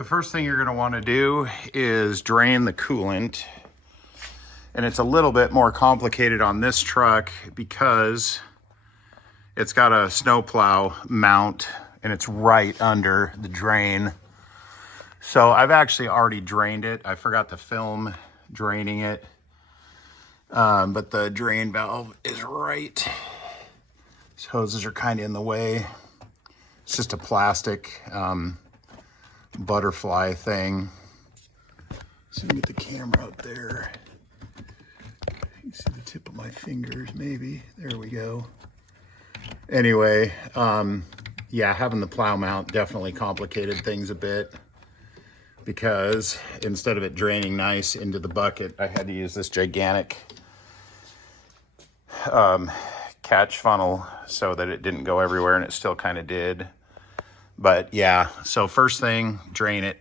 The first thing you're going to want to do is drain the coolant. And it's a little bit more complicated on this truck because it's got a snowplow mount and it's right under the drain. So I've actually already drained it. I forgot to film draining it. But the drain valve is right. These hoses are kind of in the way. It's just a plastic butterfly thing. So get the camera up there. You can see the tip of my fingers, maybe. There we go. Anyway, yeah, having the plow mount definitely complicated things a bit because instead of it draining nice into the bucket, I had to use this gigantic catch funnel so that it didn't go everywhere, and it still kind of did. But yeah, so first thing, drain it.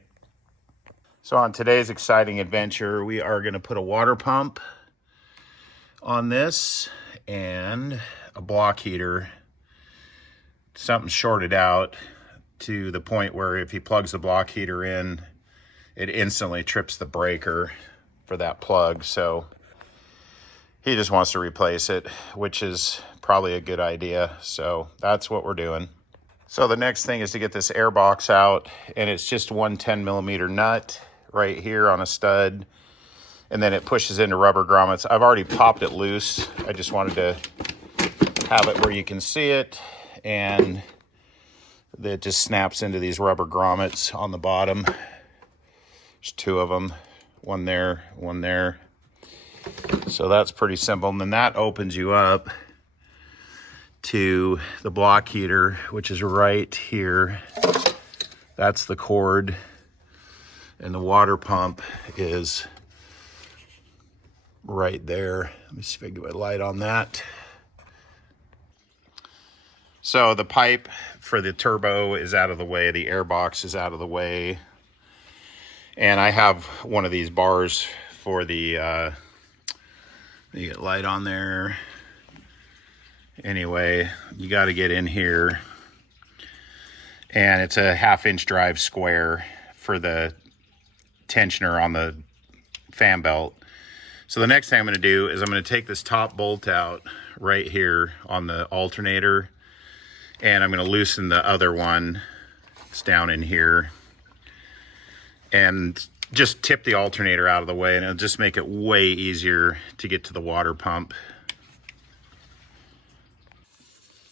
So on today's exciting adventure, we are going to put a water pump on this and a block heater. Something shorted out to the point where if he plugs the block heater in, it instantly trips the breaker for that plug. So he just wants to replace it, which is probably a good idea. So that's what we're doing. So the next thing is to get this air box out, and it's just one 10mm nut right here on a stud, and then it pushes into rubber grommets. I've already popped it loose. I just wanted to have it where you can see it, and it just snaps into these rubber grommets on the bottom. There's two of them, one there, one there. So that's pretty simple. And then that opens you up to the block heater, which is right here. That's the cord. And the water pump is right there. Let me see if I can get my light on that. So the pipe for the turbo is out of the way. The air box is out of the way. And I have one of these bars for the, you get light on there. Anyway, you got to get in here. And it's a 1/2-inch drive square for the tensioner on the fan belt. So the next thing I'm going to do is I'm going to take this top bolt out right here on the alternator, and I'm going to loosen the other one. It's down in here, and just tip the alternator out of the way, and it'll just make it way easier to get to the water pump.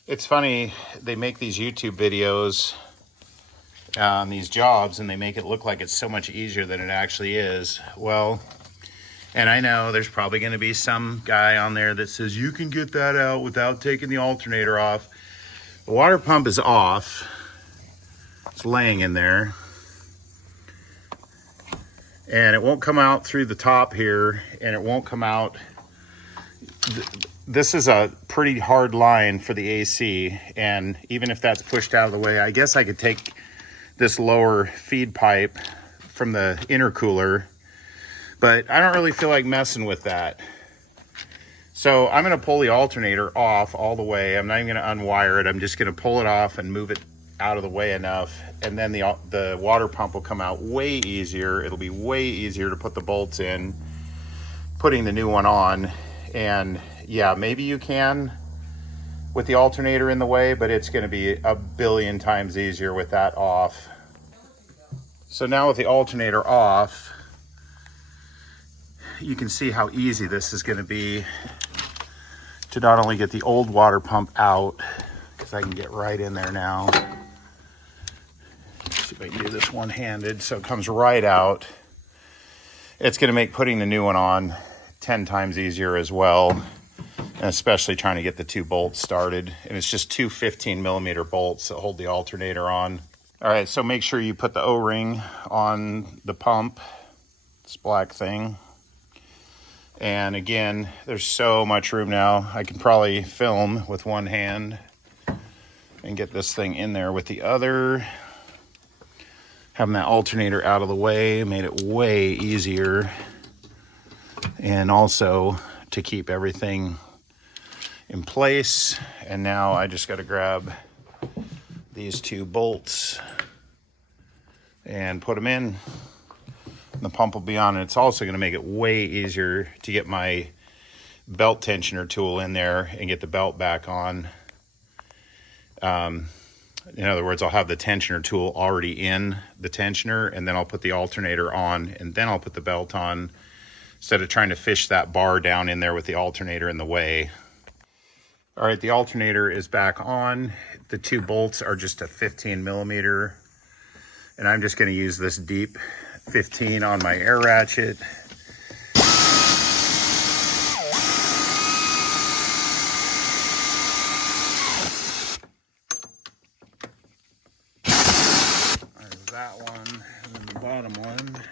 It's funny, they make these YouTube videos on these jobs and they make it look like it's so much easier than it actually is. Well, and I know there's probably going to be some guy on there that says you can get that out without taking the alternator off. The water pump is off. It's laying in there. And it won't come out through the top here, and it won't come out. This is a pretty hard line for the AC, and even if that's pushed out of the way, I guess I could take this lower feed pipe from the intercooler, but I don't really feel like messing with that. So I'm going to pull the alternator off all the way. I'm not even going to unwire it. I'm just going to pull it off and move it out of the way enough, and then the water pump will come out way easier. It'll be way easier to put the bolts in, putting the new one on. And yeah, maybe you can with the alternator in the way, but it's going to be a billion times easier with that off. So now with the alternator off, you can see how easy this is going to be to not only get the old water pump out, because I can get right in there now. Let's see if I can do this one-handed so it comes right out. It's going to make putting the new one on 10 times easier as well, and especially trying to get the two bolts started. And it's just two 15mm bolts that hold the alternator on. All right, so make sure you put the O-ring on the pump, this black thing. And again, there's so much room now. I can probably film with one hand and get this thing in there with the other. Having that alternator out of the way made it way easier. And also to keep everything in place. And now I just got to grab these two bolts and put them in. And the pump will be on, and it's also going to make it way easier to get my belt tensioner tool in there and get the belt back on. In other words, I'll have the tensioner tool already in the tensioner, and then I'll put the alternator on, and then I'll put the belt on, instead of trying to fish that bar down in there with the alternator in the way. All right, the alternator is back on. The 2 bolts are just a 15 millimeter, and I'm just going to use this deep 15 on my air ratchet. There's that one, and then the bottom one.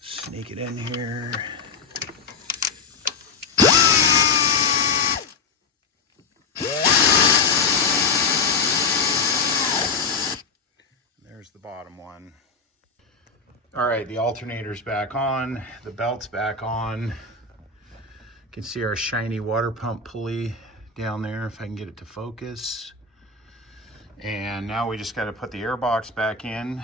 Sneak it in here. There's the bottom one. All right, the alternator's back on, the belt's back on. You can see our shiny water pump pulley down there, if I can get it to focus. And now we just got to put the air box back in,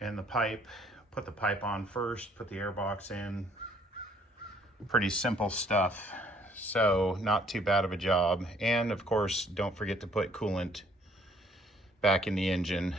and the pipe. Put the pipe on first, put the air box in. Pretty simple stuff, so not too bad of a job. And of course, don't forget to put coolant back in the engine.